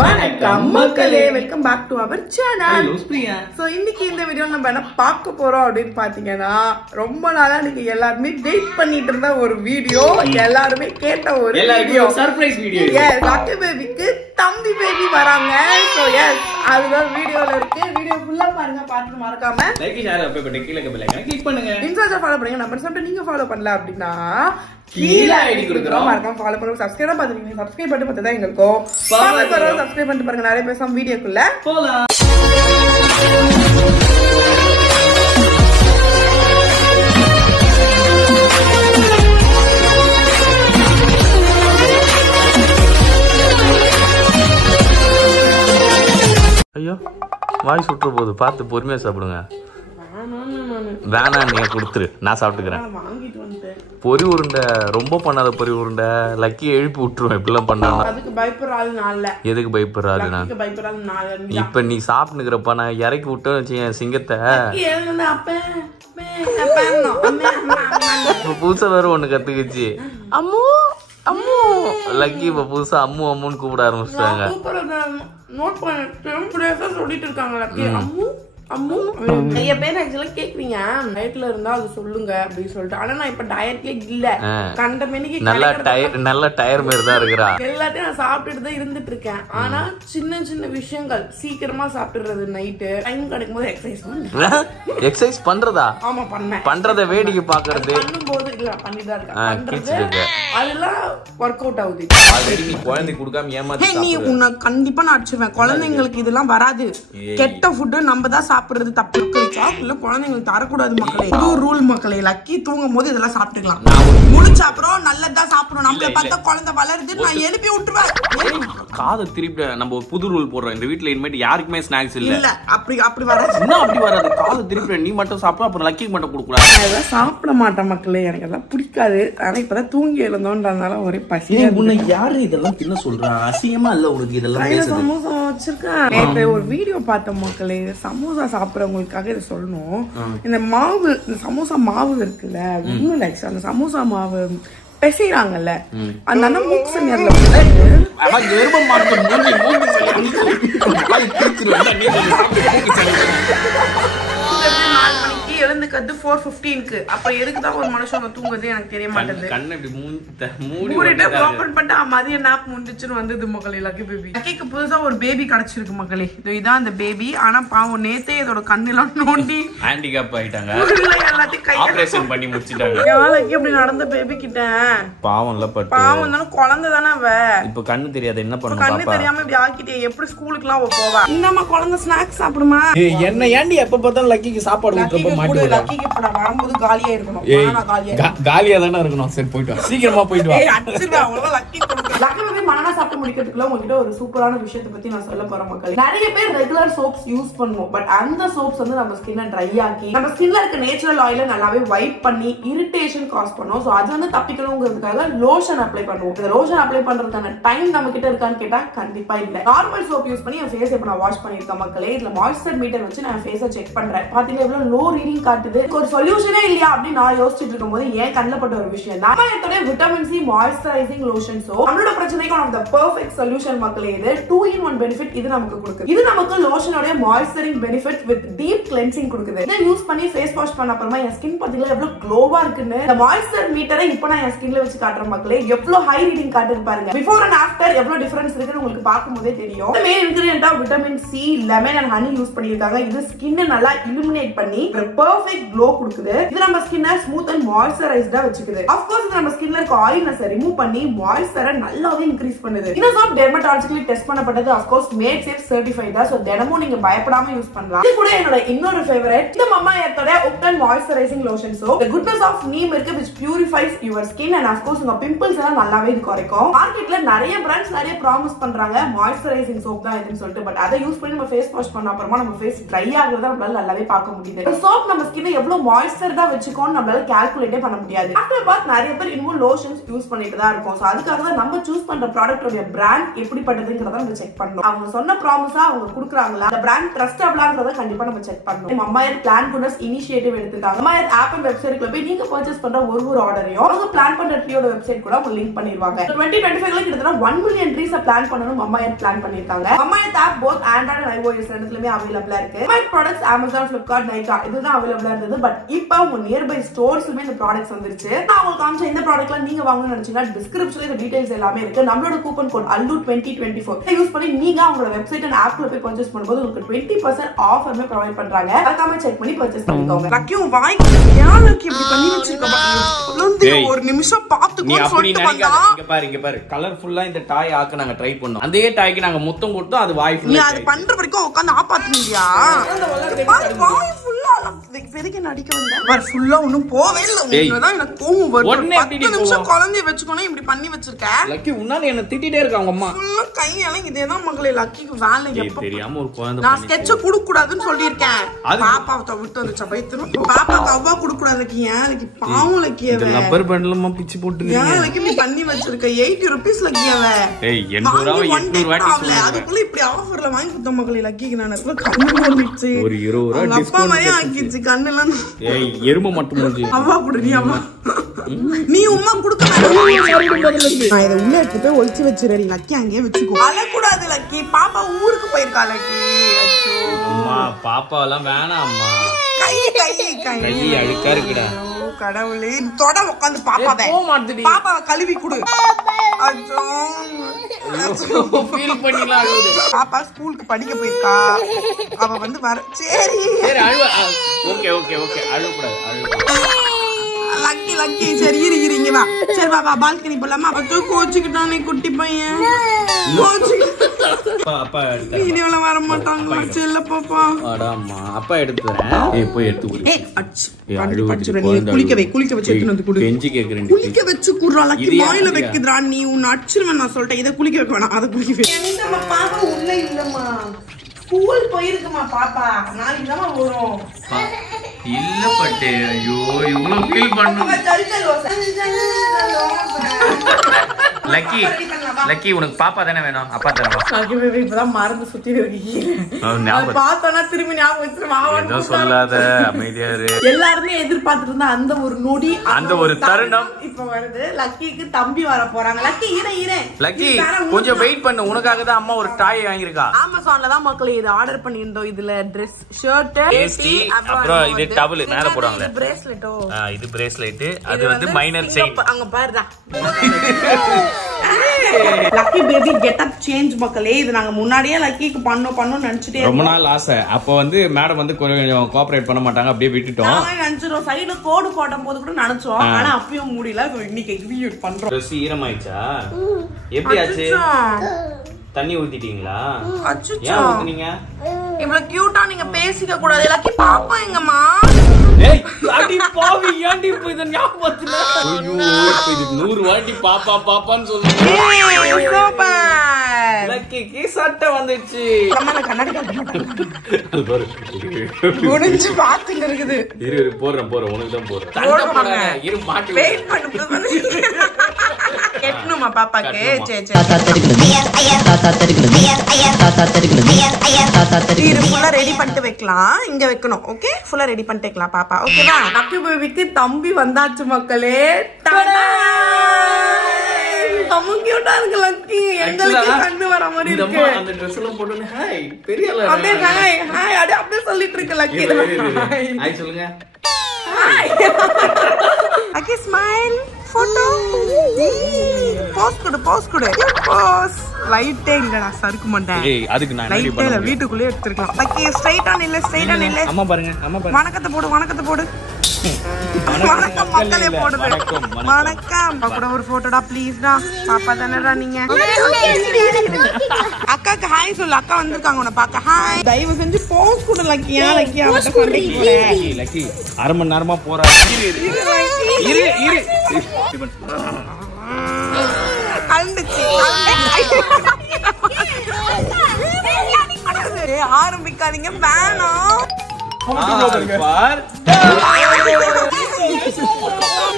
வணக்கம் மக்களே, welcome back to our channel. So இன்னைக்கு இந்த வீடியோல நம்ம என்ன பார்க்க போறோம் அப்படின்னு பாத்தீங்கன்னா, ரொம்ப நாளா நீங்க எல்லாருமே வெயிட் பண்ணிட்டு இருந்த ஒரு வீடியோ, எல்லாருமே கேட்ட ஒரு video, surprise video. Yes, Lucky பேபிக்கு தம்பி பேபி வராங்க. சோ எஸ், அதுதான் வீடியோல இருக்கு. வீடியோ ஃபுல்லா பாருங்க, பார்த்து மறக்காம லைக் ஷேர் அப்பே பண்ணி கீழ பெல் ஐகானை கிளிக் பண்ணுங்க. இன்ஸ்டால ஃபாலோ பண்ணுங்க. நம்பர் சொல்லிட்டு நீங்க ஃபாலோ பண்ணல அப்படின்னா கீழ ஐடி கொடுக்குறோம், மறக்காம ஃபாலோ பண்ணுங்க. சப்ஸ்கிரைப் பாத்துறீங்க, சப்ஸ்கிரைப் பண்ணி பார்த்தா எங்களுக்கும் சப்ஸ்கிரைப் பண்ணிட்டு பாருங்க. நிறைய பேசாம வீடியோக்குள்ள போலாம். ஐயோ, வாய் சுற்ற போது பார்த்து பொறுமையா சாப்பிடுங்க. வேணாம், நீங்க கொடுத்துரு, நான் சாப்பிட்டுக்கிறேன். பொறி உருண்டை ரொம்ப பண்ணாத, பொறி உருண்டை லக்கி எழுப்பி விட்டுருவேன் இப்படிலாம் பண்ணாங்க. எதுக்கு பயப்படுறாரு? நான் இப்ப நீ சாப்பிட்டுக்கிறப்ப நான் இறக்கி விட்டேன்னு வச்சுக்கேன் சிங்கத்தை. இப்ப புதுசா வேற ஒண்ணு கத்துக்குச்சு, அம்மு அம்மு. லக்கி இப்ப புதுசா அம்மு அம்முன்னு கூப்பிட ஆரம்பிச்சிட்டாங்க. சொல்லிட்டு இருக்காங்க லக்கி அம்மு அம்மு. நிறைய பேர் ஆக்சுவலா கேக்குறீங்க டயட்ல இருந்தா அது சொல்லுங்க அப்படின்னு சொல்லிட்டு. ஆனா நான் இப்ப டயட்ல இல்ல, கண்ட மணிக்கு நல்ல டயர் மாதிரி தான் இருக்கிறா. எல்லாத்தையும் நான் சாப்பிட்டுட்டு தான் இருந்துட்டு இருக்கேன். ஆனா சின்ன சின்ன விஷயங்கள் சீக்கிரமா சாப்பிட்டுறது, நைட்டு டைம் கிடைக்கும் போது எக்ஸசைஸ் பண்றேன். எக்ஸசைஸ் பண்றதா? ஆமா, பண்ணேன். பண்றத வேடிக்கை பாக்குறது பண்ணும்போது இல்ல பண்ணிதான் இருக்கேன். அதெல்லாம் ஒர்க் அவுட் ஆகுது. ஆல்ரெடி நீ குழந்தை கொடுக்காம ஏமாத்தி நீ உன்னை கண்டிப்பா நான் அடிச்சிருவேன். குழந்தைங்களுக்கு இதெல்லாம் வராது. கெட்ட ஃபுட்டு நம்ம தான் சாப்பிடுறது தப்பு. சாப்பிடல குழந்தைங்களுக்கு தரக்கூடாது மக்களே, இது ஒரு ரூல் மக்களே. லக்கி தூங்கும் போது இதெல்லாம் சாப்பிட்டுக்கலாம். முடிச்ச அப்புறம் நல்லதா சாப்பிடணும். நம்மள பார்த்தா குழந்தை வளருது, நான் எழுப்பி விட்டுருவேன். காதை திருப்பி நம்ம புது ரூல் போடுறோம். இந்த வீட்ல இனிமேட்டு யாருக்குமே ஸ்நாக்ஸ் இல்ல. அப்படி வராது. இன்னும் அப்படி வராது. காதை திருப்பி நீ மட்டும் சாப்பிட, அப்புறம் லக்கிக்கு மட்டும் கொடுக்கூடாது. அதெல்லாம் சாப்பிட மாட்டேன் மக்களே, எனக்கு அதெல்லாம் பிடிக்காது. ஆனா இப்பதான் தூங்கி எழுந்தோன்றதுனால ஒரே பசி. உன்னை யாரு இதெல்லாம் தின்ன சொல்றா? அசிங்கமா இல்ல உனக்கு இதெல்லாம்? சமோசா வச்சிருக்கேன். நேத்து ஒரு வீடியோ பார்த்த மக்களே, சமோசா சாப்பிடறவங்களுக்காக இதை சொல்லணும். இந்த மாவு, இந்த சமோசா மாவு இருக்குல்ல, ஒண்ணும் இல்லை, அந்த சமோசா மாவு பெசைறாங்கல்ல, அந்த மூக்கு சனியர்ல எழுந்துக்கிறது 4:15. அப்ப எதுக்குதான் ஒரு மனுஷங்க தூங்குறது எனக்கு தெரிய மாட்டேங்குது. மதியம் நாப் முடிஞ்சுன்னு வந்தது மக்களே. லக்கி பேபி, லக்கிக்கு புதுசா ஒரு பேபி கிடைச்சிருக்கு மக்களே. இதான் அந்த பேபி. ஆனா பாவம் நேத்தே இதோட கண்ணெல்லாம் நோண்டி ஹேண்டிகேப் ஆயிட்டாங்க. எல்லாத்தையும் ஆபரேஷன் பண்ணி முடிச்சிட்டாங்க. லக்கி அப்படி நடந்த பேபி கிட்ட பாவம்ல பட்டு, பாவம் தானே, குழந்தை தானே அவ. இப்ப கண்ணு தெரியாது, என்ன பண்ணும்? கண்ணு தெரியாம இப்படி ஆக்கிட்டே எப்படி ஸ்கூலுக்கு எல்லாம் போவா? இந்தம்மா குழந்தை ஸ்நாக்ஸ் சாப்பிடுமா? என்ன ஏண்டி எப்ப பார்த்தாலும் லக்கிக்கு சாப்பாடு ஊத்துறப்ப மாட்டி லக்கிக்கு இப்ப நான் வரும்போது காலியா இருக்கணும். காலியா தானே இருக்கணும். சரி போயிட்டு வா, சீக்கிரமா போயிட்டு வா. லக்கி வந்து மனநா சாப்பிட்டு முடிக்கிறதுக்குள்ள உங்ககிட்ட ஒரு சூப்பரான விஷயத்தை பத்தி நான் சொல்ல போறேன் மக்கள். நிறைய பேர் ரெகுலர் சோப்ஸ் யூஸ் பண்ணுவோம். பட் அந்த சோப்ஸ் வந்து நம்ம ஸ்கின்னை ட்ரை ஆக்கி, நம்ம ஸ்கின்ல இருக்க நேச்சுரல் ஆயில நல்லாவே வைப் பண்ணி இரிட்டேஷன் காஸ் பண்ணும். சோ அது வந்து தப்பிக்கணுங்கிறதுக்காக லோஷன் அப்ளை பண்ணுவோம். இந்த லோஷன் அப்ளை பண்றதுக்கான டைம் நம்ம கிட்ட இருக்கான்னு கேட்டா கண்டிப்பா இல்ல. நார்மல் சோப் யூஸ் பண்ணி என் ஃபேஸ் இப்ப நான் வாஷ் பண்ணிருக்கேன் மக்களே. இதுல மாய்ஸ்சர் மீட்டர் வச்சு நான் ஃபேஸை செக் பண்றேன். பாத்தீங்கன்னா எவ்வளவு லோ ரீடிங் காட்டுது. ஒரு சொல்யூஷனே இல்லையா அப்படின்னு நான் யோசிச்சுட்டு இருக்கும் போது ஏன் கண்ணில் பட்ட ஒரு விஷயம் தான் vitamin C moisturising lotion. So நம்மளோட பிரச்சனைக்கு one of the perfect solution மக்களே. இது 2-in-1 பெனிஃபிட் இது நமக்கு கொடுக்குது. இது நமக்கு லோஷனோட moisturising benefit with deep cleansing கொடுக்குது. இதை யூஸ் பண்ணி ஃபேஸ் வாஷ் பண்ண அப்புறமா என் ஸ்கின் பாத்தீங்கன்னா எவ்வளவு க்ளோவா இருக்குன்னு இந்த மாய்ஸ்சர் மீட்டரை இப்போ நான் என் ஸ்கின்ல வச்சு காட்டுறேன் மக்களே. எவ்வளவு ஹை ரீடிங் காட்டுது பாருங்க. பிஃபோர் அண்ட் ஆஃப்டர் எவ்வளவு டிஃபரன்ஸ் இருக்குன்னு உங்களுக்கு பார்க்கும்போதே தெரியும். மெயின் இன்கிரிடியன்ட்டா vitamin C, lemon and honey use பண்ணிருக்காங்க. இது ஸ்கின்னை நல்லா இலுமினேட் பண்ணி ஒரு பெர்ஃபெக்ட் க்ளோ கொடுக்குது. இது நம்ம ஸ்கின்னை ஸ்மூத் அண்ட் மாய்ஸ்சரைஸ்டா வச்சுக்குது. ஆஃப் கோர்ஸ் இது நம்ம ஸ்கின்ல இருக்க ஆயில்னஸ் ரிமூவ் பண்ணி மாய்ஸ்சரை நல்லாவே இன்க்ரீஸ் பண்ணுது. இந்த சோப் டெர்மடாலஜிக்கலி டெஸ்ட் பண்ணப்பட்டது. Of course made safe certified தான். சோ தினமும் நீங்க பயப்படாம யூஸ் பண்ணலாம். இது கூட என்னோட இன்னொரு ஃபேவரட் இந்த மம்மா எர்த்தோட ubtan moisturising lotion soap. The goodness of neem இருக்கு which purifies your skin and of course உங்க பிம்பிள்ஸ் எல்லாம் நல்லாவே இது குறைக்கும். மார்க்கெட்ல நிறைய பிராண்ட்ஸ் நிறைய ப்ராமிஸ் பண்றாங்க மாய்ஸ்சரைசிங் சோப் தான் இதுன்னு சொல்லிட்டு. பட் அதை யூஸ் பண்ணி நம்ம ஃபேஸ் வாஷ் பண்ண அப்புறமா நம்ம ஃபேஸ் ட்ரை ஆகுறத நம்மளால நல்லாவே பார்க்க முடியுது. சோப் நம்ம ஸ்கின்னை எவ்வளவு மாய்ஸ்சர்டா வச்சுக்கோன்னு நம்மளால கால்குலேட்டே பண்ண முடியாது. ஆஃப்டர் பாத் நிறைய பேர் இன்னும் லோஷன்ஸ் யூஸ் பண்ணிட்டு தான் இருக்கும். சோ அதுக்காக தான் நம்ம சூஸ் பண்ற ப்ராடக்ட்டோட பிராண்ட் எப்படிப்பட்டதுங்கிறத நம்ம செக் பண்ணணும். அவங்க சொன்ன ப்ராமிஸா அவங்க கொடுக்குறாங்களா, அந்த பிராண்ட் ட்ரஸ்டபிளாங்கிறத கண்டிப்பா நம்ம செக் பண்ணணும். மம்மாயர் பிளான் குட்னஸ் இனிஷியேட்டிவ் எடுத்துட்டாங்க. மம்மாயர் ஆப் அண்ட் வெப்சைட்ல போய் நீங்க பர்ச்சேஸ் பண்ற ஒரு ஆர்டரையும் அவங்க பிளான் பண்ற ட்ரீயோட வெப்சைட் கூட அவங்க லிங்க் பண்ணிடுவாங்க. 2025ல கிட்டத்தட்ட 1 மில்லியன் ட்ரீஸ் பிளான் பண்ணனும் மம்மாயர் பிளான் பண்ணிருக்காங்க. Mamaearth app both Android and iOS ரெண்டுலயுமே அவைலபிளா இருக்கு. Mamaearth products Amazon, Flipkart, Nykaa இதுதான் அவைலபிளா இருந்தது. பட் இப்போ உங்க நியர்பை ஸ்டோர்ஸ்லயுமே இந்த ப்ராடக்ட்ஸ் வந்துருச்சு. நான் உங்களுக்கு காமிச்ச இந்த ப்ராடக்ட்லாம் நீங்க வாங்கணும்னு நினைச்சீங்கன்னா டிஸ்கிரிப்ஷன்ல இந்த டீடைல்ஸ் எல்லாமே இருக்கு. நம்மளோட கூப்பன் கோட் ALLU2024 யூஸ் பண்ணி நீங்க அவங்களோட வெப்சைட் அண்ட் ஆப்ல போய் பர்ச்சேஸ் பண்ணும்போது உங்களுக்கு 20% ஆஃபர்மே ப்ரொவைட் பண்றாங்க. மறக்காம செக் பண்ணி பர்ச்சேஸ் பண்ணிக்கோங்க. லக்கியும் வாய் யாருக்கு இப்படி பண்ணி வச்சிருக்க ஒரு நிமிஷம் பாத்துக்கோன்னு சொல்லிட்டு வந்தா இங்க பாரு கலர்ஃபுல்லா இந்த டாய் ஆக்க நாங்க ட்ரை பண்ணோம். அதே டாய்க்கு நாங்க முத்தம் கொடுத்தோம். அது வாய் ஃபுல்லா அது பண்ற வரைக்கும் உட்கார்ந்து ஆபாத்துனியா வாய் ஃபுல்லா வெறிக்க நடிக்க வந்தேன். ஃபுல்லா ஒண்ணும் போவே இல்ல. உன்னதான் எனக்கு கோவம் வருது. 10 நிமிஷம் குழந்தைய வெச்சுக்கணும் இப்படி பண்ணி வச்சிருக்க. லக்கி உன்னால என்ன திட்டிட்டே இருக்காங்க அம்மா. ஃபுல்லா கையெல்லாம் இதேதான் மகளே. லக்கிக்கு வேலை எப்ப தெரியாம ஒரு குழந்தை நான் ஸ்கெட்ச் கொடுக்க கூடாதுன்னு சொல்லிருக்கேன். பாப்பாவை விட்டு வந்துச்சா பைத்தியம். பாப்பாக்கு அவ்வா கொடுக்க கூடாது. லக்கி ஏன் பாவம் லக்கியவே ரப்பர் பேண்ட்லமா பிச்சு போட்டுருக்கீங்க. ஏன் லக்கி நீ பண்ணி வச்சிருக்க 80 ரூபீஸ் லக்கியவே. ஏய் 800 800 வாட்டி சொல்றேன். அதுக்குள்ள இப்படி ஆஃபர்ல வாங்கி கொடுத்த மகளே. லக்கிக்கு நான் கண்ணு போடுச்சு. ஒரு 20 ரூபாய் டிஸ்கவுண்ட் மாதிரி ஆக்கிச்சு கண்ணெல்லாம். ஏய் எருமை மட்டும் மூஞ்சி. அவ்வா குடு நீ அவ்வா. நீ உம்மா குடுக்க வேண்டாம். நான் இத உள்ள எடுத்து போய் ஒளிச்சு வச்சிரேன். லக்கி அங்கேயே வெச்சுக்கோ. அழ கூடாது லக்கி. பாப்பா ஊருக்கு போயிருக்கா லக்கி. அச்சோ அம்மா பாப்பா எல்லாம் வேணாம் அம்மா. கை அழுக்கா இருக்குடா. கடவுளே தொட உட்கார்ந்து பாப்பாவை பாப்பாவை கழுவி குடு. அச்சோ ஃபீல் பண்ணிலாம் அழுது. பாப்பா ஸ்கூலுக்கு படிக்க போயிருக்கா. அவ வந்து வர சரி அழுவ. ஓகே அழுவ கூடாது. லக்கி சரி இரு இங்க வா. சரி வா பால்கனி போலாமா? அச்சோ கோச்சிக்கிட்டானே குட்டி பையன். அப்பா இனிவள வர மாட்டாங்க செல்ல பாப்பா. அடம்மா அப்பா எடுத்து வரேன். ஏய் போய் எடுத்து குடு. குளிக்க வச்சு எடுத்து வந்து குடு. கெஞ்சி கேக்குறேன். குளிக்க வச்சு குடுறா. லக்கி வாயில வைக்குதுடா. நீ உன்னை அடிச்சிருவேன் நான் சொல்லிட்டேன். இதை குளிக்க வைக்க வேணாம். அதை குளிக்க வை. என்னம்மா பாப்பா உள்ள இல்லம்மா. ஸ்கூல் போயிருக்குமா பாப்பா. நாளைக்கு தான் வரும். இல்ல பட்டே. ஐயோ இவ்வளவு ஃபீல் பண்ணுங்க. லக்கி உனக்கு பாப்பா தானே வேணும்? அப்பா தானே? இப்பதான் மறந்து சுத்தி பார்த்தோன்னா திரும்பி ஞாபகம் வச்சிருவான். சொல்லாத அமைதியா இரு. எல்லாருமே எதிர்பார்த்துட்டு இருந்தா அந்த ஒரு நொடி அந்த ஒரு தருணம் இப்ப வருது. லக்கிக்கு தம்பி வர போறாங்க. லக்கி கொஞ்சம் வெயிட் பண்ணு. உனக்காக தான் அம்மா ஒரு டாய் வாங்கியிருக்கா. அமேசான்ல தான் மக்களே இது ஆர்டர் பண்ணியிருந்தோம். இதுல ட்ரெஸ் ஷர்ட் அப்புறம் இது டபுள் மேல போடுவாங்க. பிரேஸ்லெட்டோ இது பிரேஸ்லெட். அது வந்து மைனர் செயின். அங்க பாருடா. லக்கி பேபி கெட்டப் சேஞ்ச் மக்களே. இது நாங்க முன்னாடியே லக்கிக்கு பண்ணோம் நினைச்சிட்டே ரொம்ப நாள் ஆசை. அப்ப வந்து மேடம் வந்து கொஞ்சம் கோஆபரேட் பண்ண மாட்டாங்க. அப்படியே விட்டுட்டோம். நினைச்சிட்டோம். சைடுல கோடு போடும் போது கூட நினைச்சோம். ஆனா அப்பயும் முடியல. இன்னைக்கு எக்ஸிக்யூட் பண்றோம். ட்ரெஸ் ஈரமாயிச்சா? எப்படி ஆச்சு? தண்ணி ஊத்திட்டீங்களா? ஏன் ஊத்துனீங்க? இவ்வளவு கியூட்டா நீங்க பேசிக்க கூடாது. லக்கி பாப்பா எங்கம்மா? ஏய் அடி பாவி ஏன்டி இப்ப இத ஞாபகத்துல? ஐயோ இது 100 வாட்டி பாப்பா பாப்பான்னு சொல்லுங்க. ஏய் சூப்பர். லக்கிக்கு சட்டை வந்துச்சு. அம்மா கண்ணாடி அது பாரு. குனிஞ்சு பாத்துட்டு இருக்குது. இரு போறேன் உனக்கு தான் போறேன். தண்ட போறேன். இரு மாட்டி வெயிட் பண்ணு. கெட்டணுமா பாப்பாக்கு? சரி இது ஃபுல்லா ரெடி பண்ணிட்டு வைக்கலாம். இங்க வைக்கணும். ஓகே ஃபுல்லா ரெடி பண்ணிட்டு வைக்கலாம் பாப்பா. ஓகேவா? லக்கி பேபிக்கு தம்பி வந்தாச்சு மக்களே. ரொம்ப கியூட்டா இருக்கு லக்கி. எங்களுக்கு கண்ணு வர மாதிரி இருக்கு. அந்த Dress எல்லாம் போட்டுனே ஹாய் பெரியல. அப்படியே ஹாய் அப்படியே சொல்லிட்டு இருக்கு லக்கி. ஹாய் சொல்லுங்க. Hi Lucky smile photo. Pose கொடு. போஸ் லைட்டே இல்லடா சறுக்கு மாட்டேன். ஏய் அதுக்கு நான் லைட்டே இல்ல. வீட்டுக்குள்ளே எடுத்துக்கலாம். லக்கி ஸ்ட்ரைட்டா நில்ல. அம்மா பாருங்க. வணக்கத்தை போடு. வணக்கம் மக்களே போடுது. வணக்கம். கூட ஒரு போட்டோடா ப்ளீஸ்டா. பாப்பா தானடா நீங்க. அக்காக்கு ஹாய் சொல்லு. அக்கா வந்திருக்காங்க உன்னை பாக்க. ஹாய். தயவு செஞ்சு போஸ் கொடு லக்கி. லக்கி அவட்ட சொல்றீங்க. லக்கி அரை மணி நேரமா போறா. இரு கலந்துச்சு. ஆரம்பிக்காதீங்க வேணாம்.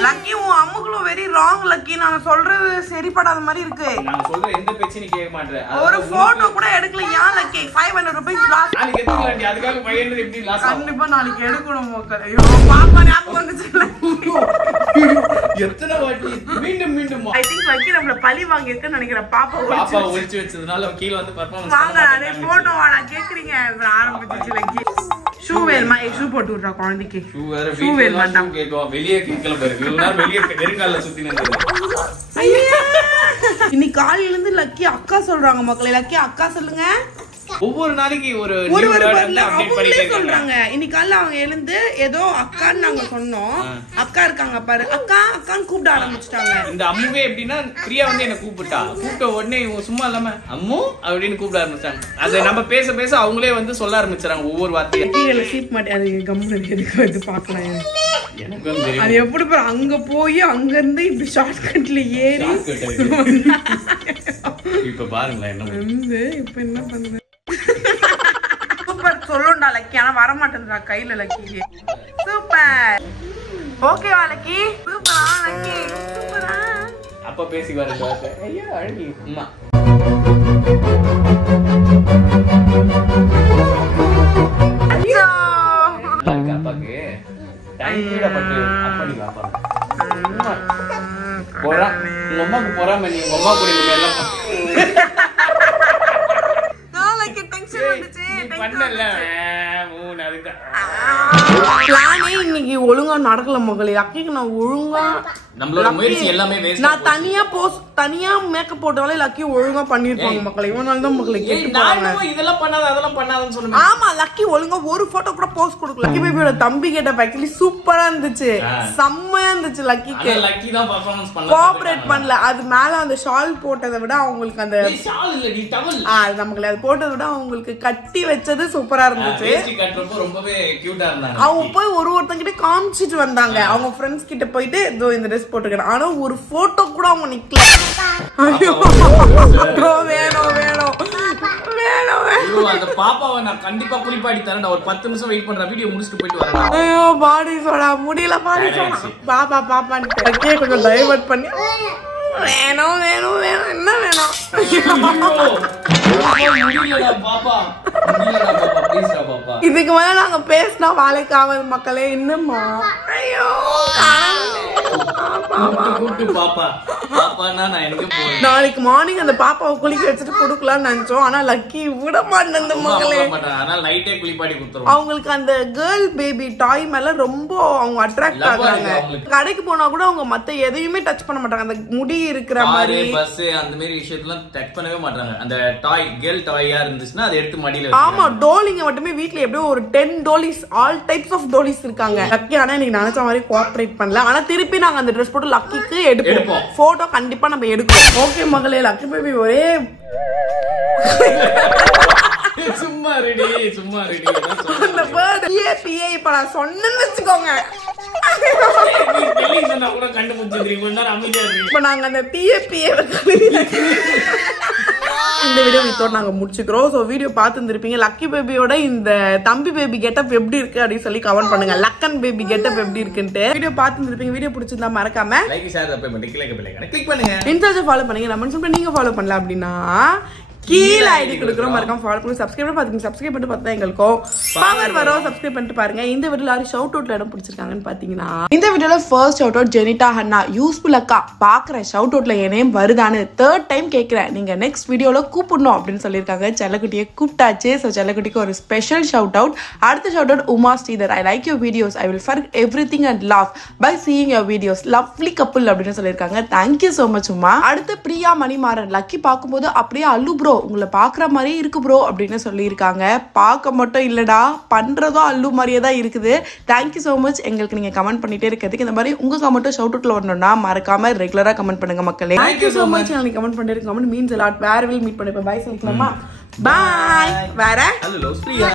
லக்கி உன் அம்முக்குள்ள வெரி ராங் லக்கி. நான் சொல்றது சரிப்படாத மாதிரி இருக்கு. நான் சொல்ற எந்த பேச்சையும் நீ கேட்க மாட்டே. ஒரு போட்டோ கூட எடுக்கல. ஏன் லக்கி 500 ரூபாய் லாஸ். நாளைக்கு எடுக்கலாம்டி. அதுக்காக 500 எப்படி லாஸ் ஆகும்? கண்டிப்பா நாளைக்கு எடுக்கணும் மக்களே. ஐயோ பாப்பா ஞாபகம் வந்துச்சுல. எத்தனை வாட்டி மீண்டும் மீண்டும் ஐ திங்க் லக்கி நம்மள பழி வாங்கி இருக்குன்னு நினைக்கிறேன். பாப்பா ஒளிச்சு வச்சதுனால கீழ வந்து பெர்ஃபார்மன்ஸ் வாங்க நானே போட்டோ வாடா கேக்குறீங்க. ஆரம்பிச்சிச்சு லக்கி. ஷூ வேணுமா? ஷூ போட்டு விடுறா குழந்தைக்கு. ஷூ வேணுமாடா? கேக்குவோம். வெளியே கேட்கல பாருங்க. இவனால வெளியே வெறுங்கால்ல சுத்தி நின்னுது. ஐயா இன்னைக்கு காலையில இருந்து லக்கி அக்கா சொல்றாங்க மக்களே. லக்கி அக்கா சொல்லுங்க. ஒவ்வொரு நாளைக்கு ஒரு அப்டேட் பண்ணிட்டே சொல்றாங்க. இன்னைக்கு காலையில அவங்க எழுந்து ஏதோ அக்கான்னு நாங்க சொன்னோம். அக்கா இருக்காங்க பாரு. அக்கா அக்கான்னு கூப்பிட ஆரம்பிச்சிட்டாங்க. இந்த அம்முவே எப்படின்னா பிரியா வந்து என்ன கூப்பிட்டா. கூப்பிட்ட உடனே சும்மா இல்லாம அம்மு அப்படின்னு கூப்பிட ஆரம்பிச்சாங்க. அது நம்ம பேச பேச அவங்களே வந்து சொல்ல ஆரம்பிச்சாங்க ஒவ்வொரு வார்த்தையும். கீழே சீட் மாட்டி அது கம்முனு எதுக்கு வந்து பார்க்கலாம். எனக்கும் தெரியும். அது எப்படி பாரு அங்க போய் அங்க இருந்து இப்படி ஷார்ட் கட்ல ஏறி இப்ப பாருங்களேன் என்ன வந்து இப்ப என்ன பண்றது. சூப்பர் சொல்லுண்டா லக்கி. ஆனா வர மாட்டேன்றா கையில லக்கி. சூப்பர் ஓகேவா லக்கி? சூப்பரா லக்கி சூப்பரா. அப்ப பேசி வரது. ஐயா அழகி அம்மா. ஐயோ அப்பாக்கு டைம்ல பட்டு அப்படி பாப்பா. போறா உங்க அம்மாக்கு போறாம நீ உங்க அம்மா கூட இந்த எல்லாம் நாளைக்கு டென்ஷன் வந்துச்சு. பண்ணல மூணு அதுக்கு பிளானே இன்னைக்கு ஒழுங்கா நடக்கல மகளே. லக்கிக்கு நான் ஒழுங்கா நம்மளோட முயற்சி எல்லாமே வேஸ்ட். நான் தனியா மேக்கப் போட்டாலே லக்கி ஒழுங்கா பண்ணிருப்பாங்க மக்களே. இவனால தான் மக்களே கேட்டு போறாங்க. நான் இதெல்லாம் பண்ணாத அதெல்லாம் பண்ணாதன்னு சொல்லுங்க. ஆமா லக்கி ஒழுங்கா ஒரு போட்டோ கூட போஸ்ட் கொடுக்கல. லக்கி பேபியோட தம்பி கேட்ட ஆக்சுவலி சூப்பரா இருந்துச்சு. செம்மையா இருந்துச்சு. லக்கிக்கு லக்கி தான் பெர்ஃபார்மன்ஸ் பண்ணல. கோஆபரேட் பண்ணல. அது மேல அந்த ஷால் போட்டதை விட அவங்களுக்கு அந்த ஷால் இல்ல டி டவல். நமக்கு அது போட்டதை விட அவங்களுக்கு கட்டி வச்சது சூப்பரா இருந்துச்சு. வேஷ்டி கட்டறப்போ ரொம்பவே கியூட்டா இருந்தாங்க. அவங்க போய் ஒருத்தங்க கிட்ட காமிச்சிட்டு வந்தாங்க. அவங்க ஃப்ரெண்ட்ஸ் கிட்ட போயிட்டு இதோ இந்த ட்ரெஸ் போட்டுக்கிறேன். ஆனா ஒரு போட்டோ கூட அவங்க நிக்கல. ஐயோ வேணும் வேணும் வேணும். ஐயோ அந்த பாப்பாவை நான் கண்டிப்பா குளிப்பாடி தரேன். நான் ஒரு 10 நிமிஷம் வெயிட் பண்றேன். வீடியோ முடிச்சிட்டு போயிட்டு வரேன். ஐயோ பாடி சோடா முடியல. பாடி சோடா பாப்பா பாப்பான்னு லக்கியை கொஞ்சம் டைவர்ட் பண்ணி வேணும் வேணும் வேணும் என்ன வேணும். இதுக்கு மேல நாங்க பேசினா வேலைக்கு ஆகாது மக்களே. இன்னுமா ஐயோ நாளைக்கு மார்னிங் அந்த பாப்பாவை குளிக்க வச்சுட்டு கொடுக்கலாம்னு நினைச்சோம். ஆனா லக்கி விட மாட்டேன் மக்களே. அவங்களுக்கு அந்த கேர்ள் பேபி டாய் மேல ரொம்ப அவங்க அட்ராக்ட் ஆகுறாங்க. கடைக்கு போனா கூட அவங்க மத்த எதையுமே டச் பண்ண மாட்டாங்க. அந்த முடி இருக்கிற மாதிரி பஸ் அந்த மாதிரி விஷயத்தெல்லாம் டச் பண்ணவே மாட்டாங்க. அந்த டாய் கேர்ள் டாயா இருந்துச்சுன்னா அதை எடுத்து மடியில. ஆமா டோலிங்க மட்டுமே வீட்ல எப்படியோ ஒரு 10 டோலிஸ் ஆல் டைப்ஸ் ஆஃப் டோலிஸ் இருக்காங்க. லக்கி ஆனா நீங்க நினைச்ச மாதிரி கோஆபரேட் பண்ணல. ஆனா திருப்பி நாங்க அந்த ட்ரெஸ் போட்டு லக்கிக்கு எடுப்போம். போட்டோ கண்டிப்பா நம்ம எடுப்போம். ஓகே மகளே லக்கி பேபி ஒரே சும்மா ரெடி சும்மா ரெடி. அந்த வேர்ட் பிஏ இப்ப நான் சொன்னேன்னு வெச்சுக்கோங்க. கூட கண்டுபிடிச்சிருக்கீங்க. கொஞ்ச நேரம் அமைதியா இருக்கு. இப்ப நாங்க அந்த பிஏ இந்த வீடியோ இதோட நாங்க முடிச்சுக்கிறோம். சோ வீடியோ பார்த்துருப்பீங்க. லக்கி பேபியோட இந்த தம்பி பேபி கெட்டப் எப்படி இருக்கு அப்படின்னு சொல்லி கமெண்ட் பண்ணுங்க. லக்கன் பேபி கெட்டப் எப்படி இருக்குன்னு வீடியோ பார்த்துருப்பீங்க. வீடியோ பிடிச்சிருந்தா மறக்காம லைக் ஷேர் சப்ஸ்கிரைப் பண்ணி கிளிக் பண்ணுங்க. இன்ஸ்டால ஃபாலோ பண்ணுங்க. நம்ம சொல்ல நீங்க ஃபாலோ பண்ணல அப்படின்னா கீழ ஐடி கொடுக்குறோம். மறக்காம ஃபாலோ பண்ணி சப்ஸ்கிரைப் பாத்துங்க. சப்ஸ்கிரைப் பண்ணிட்டு பார்த்தா எங்களுக்கும் பவர் வரும். சப்ஸ்கிரைப் பண்ணிட்டு பாருங்க. இந்த வீடியோல யாரும் ஷவுட் அவுட்ல இடம் பிடிச்சிருக்காங்கன்னு பாத்தீங்கன்னா இந்த வீடியோல first shout out Jenita Hannah. Useful அக்கா பாக்குறேன் ஷவுட் அவுட்ல என் நேம் வருதான்னு 3rd டைம் கேட்கிறேன். நீங்க நெக்ஸ்ட் வீடியோல கூப்பிடணும் அப்படின்னு சொல்லியிருக்காங்க. செல்லக்குட்டியை கூப்பிட்டாச்சு. ஸோ செல்லக்குட்டிக்கு ஒரு ஸ்பெஷல் ஷவுட் அவுட். அடுத்த shout out Uma Sridhar. I like your videos. I will forget everything and love by seeing your videos. Lovely couple அப்படின்னு சொல்லியிருக்காங்க. Thank you so much Uma. அடுத்து பிரியா மணிமாறன். லக்கி பார்க்கும்போது அப்படியே அல்லு ப்ரோ உங்களை பாக்குற மாதிரி இருக்கு ப்ரோ அப்படின்னு சொல்லியிருக்காங்க. பார்க்க மட்டும் இல்லடா பண்றதும் அல்லு மாதிரியே தான் இருக்குது. தேங்க்யூ ஸோ மச் எங்களுக்கு நீங்க கமெண்ட் பண்ணிட்டே இருக்கிறதுக்கு. இந்த மாதிரி உங்க கமெண்ட்டும் ஷவுட் அவுட்ல வரணும்னா மறக்காம ரெகுலரா கமெண்ட் பண்ணுங்க மக்களே. Thank you so much. நீங்க கமெண்ட் பண்ணிட்டு கமெண்ட் மீன்ஸ் a lot. வேற வில் மீட் பண்ணிப்போம். பை சொல்லிக்கலாமா? பாய். வேற ஹலோ பிரியா.